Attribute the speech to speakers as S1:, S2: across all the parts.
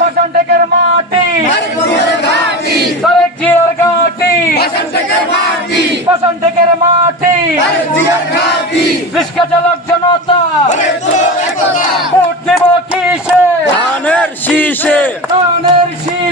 S1: বসন্তের মাটি। তারেক জিয়ার ঘাটি বসন্তের মাটি। রিস্কা চালক জনতা। ভোট দেব কিসে
S2: ধানের শীষে।
S1: ধানের শীষে।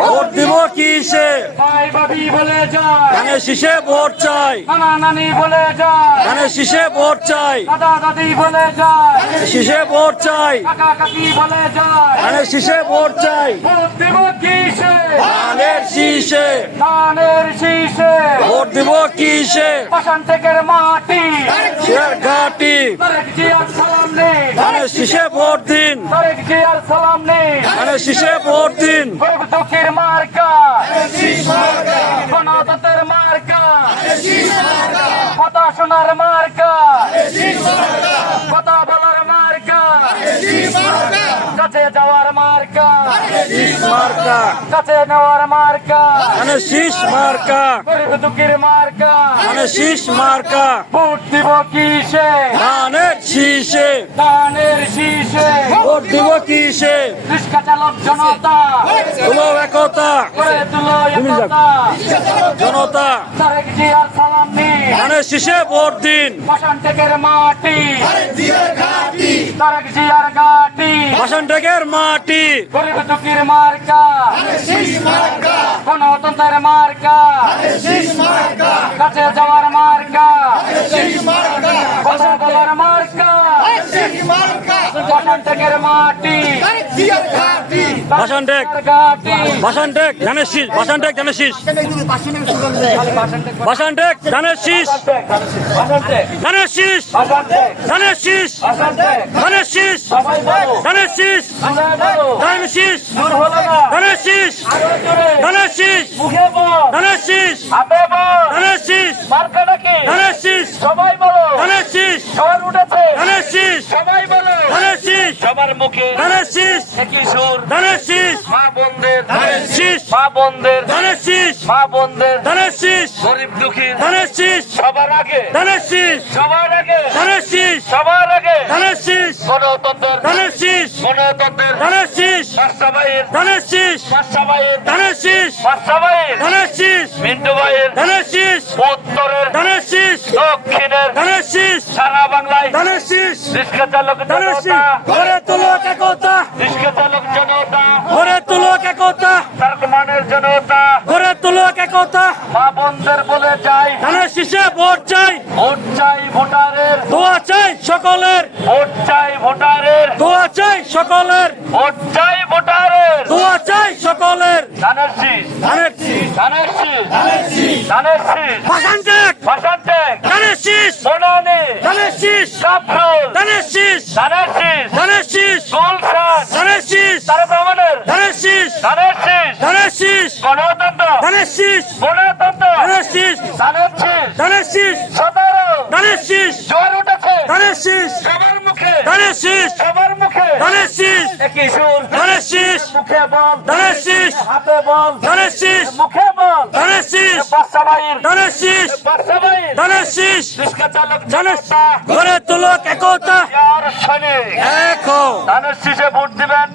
S2: ভোট দিব কিসে
S1: ভাই ভাবি বলে যায়।
S2: ধানের শীষে ভোট চাই।
S1: নানা নানি বলে যায়।
S2: ধানের শীষে ভোট চাই।
S1: দাদা দাদি বলে যায়।
S2: শীষে ভোট চাই।
S1: কাকা কাকি বলে যায়।
S2: ধানের শীষে ভোট চাই।
S1: ভোট দেব কিসে
S2: ধানের শীষে।
S1: ধানের শীষে।
S2: ভোট দিব কিসে
S1: বসন্তের মাটি।
S2: শেয়ার ঘাটি।
S1: তারেক জিয়ার সালাম নেই।
S2: ধানের শীষে ভোট দিন।
S1: তারেক জিয়ার সালাম নেই।
S2: শীষে ভোট দিন।
S1: দুঃখের মার্কা। গণতন্ত্রের মার্কা। কথা শোনার মার্কা। কথা বলার মার্কা। কাছে যাওয়ার মার্কা।
S2: মার্কা
S1: কাছে নেওয়ার মার্কা।
S2: ধানের শীষ মার্কা।
S1: দুঃখের মার্কা।
S2: শীষ মার্কা।
S1: ভোট দিব কিসে?
S2: ধানের শীষে।
S1: ধানের শীষে।
S2: ভোট দিব কিসে?
S1: রিস্কা চালক জনতা।
S2: তুলো একতা। জনতা। ধানের শীষে ভোট দিন।
S1: বসন্তের মাটি। তারেক জিয়ার গাটি
S2: বাসনটেকের মাটি।
S1: গরিব দুঃখীর মার্কা। গণতন্ত্রের মার্কা। বসন্তের মাটি
S2: বাসনটেক
S1: গাটি
S2: বাসনটেক ধানের শীষ বাসনটেক ধানের শীষ বাসনটেক ধানের শীষ ধানের শীষ ধানের শীষ ধানের শীষ
S1: সবাই বলো
S2: ধানের শীষ ধানের শীষ ধানের শীষ ধানের শীষ ধানের শীষ ধানের শীষ ধানের শীষ
S1: সবাই বলো
S2: ধানের শীষ
S1: সবার উঠেছে
S2: ধানের শীষ
S1: সবাই বলো সবার মুখে
S2: ধানের শীষ
S1: একই সুর।
S2: ধানের শীষ
S1: মা বোনদের।
S2: ধানের শীষ
S1: মা বোনদের।
S2: ধানের শীষ
S1: মা বোনদের।
S2: ধানের শীষ
S1: গরিব দুঃখী।
S2: ধানের শীষ
S1: সবার আগে।
S2: ধানের শীষ
S1: সবার আগে।
S2: ধানের শীষ
S1: সবার আগে।
S2: ধানের শীষ
S1: গণতন্ত্রের।
S2: ধানের শীষ
S1: গণতন্ত্রের।
S2: ধানের শীষ ধানের শীষ ধানের শীষ ধানের শীষ
S1: মিন্টু ভাইয়ের।
S2: ধানের শীষ
S1: উত্তরের।
S2: ধানের শীষ
S1: দক্ষিণের।
S2: ধানের শীষ ধানের শীষ।
S1: রিক্সা চালক
S2: ধানের শীষ ঘরে তুলো একতা।
S1: রিক্সা চালক জনতা।
S2: ঘরে তুলো একতা।
S1: তার্কমানের জনতা।
S2: ঘরে তুলো একতা।
S1: মা বন্ধের বলে যাই
S2: ধানের শীষে ভোট চাই।
S1: ভোট চাই ভোটারের।
S2: দোয়া চাই সকলের।
S1: ভোট চাই ভোটারের।
S2: দোয়া চাই সকলের।
S1: ভোট চাই ভোটারের
S2: দোয়া চাই সকলের
S1: ধানের শীষ
S2: ধানের শীষ
S1: ধানের শীষ ধানের শীষ
S2: বাসানটেক
S1: বাসান্তেক
S2: ধানের শীষ
S1: বনানী
S2: ধানের শীষ
S1: কাফরুল
S2: ধানের শীষ
S1: ধানের শীষ
S2: ধানের শীষ
S1: গুলশান
S2: ধানের শীষ
S1: তারা ভ্রমণের
S2: ধানের শীষ
S1: ধানের শীষ
S2: ধানের শীষ
S1: গণতন্ত্র
S2: ধানের শীষ
S1: গণতন্ত্র
S2: ধানের শীষ
S1: ধানের শীষ
S2: ধানের শীষ
S1: সতেরো
S2: ধানের শীষ
S1: জোয়ার উঠেছে
S2: ধানের শীষ
S1: সবার মুখে
S2: ধানের শীষ
S1: সবার সুর।
S2: ধানের শীষ।
S1: মুখে বল।
S2: ধানের শীষ।
S1: হাতে বল।
S2: ধানের শীষ।
S1: মুখে বল।
S2: ধানের শীষ।
S1: বাসাবাইর
S2: ধানের শীষ।
S1: বাসাবাইর
S2: ধানের শীষ।
S1: রিক্সা চালক
S2: ধানের ঘরে তুলো একতা। এক হও।
S1: ধানের শীষে ভোট দিবেন।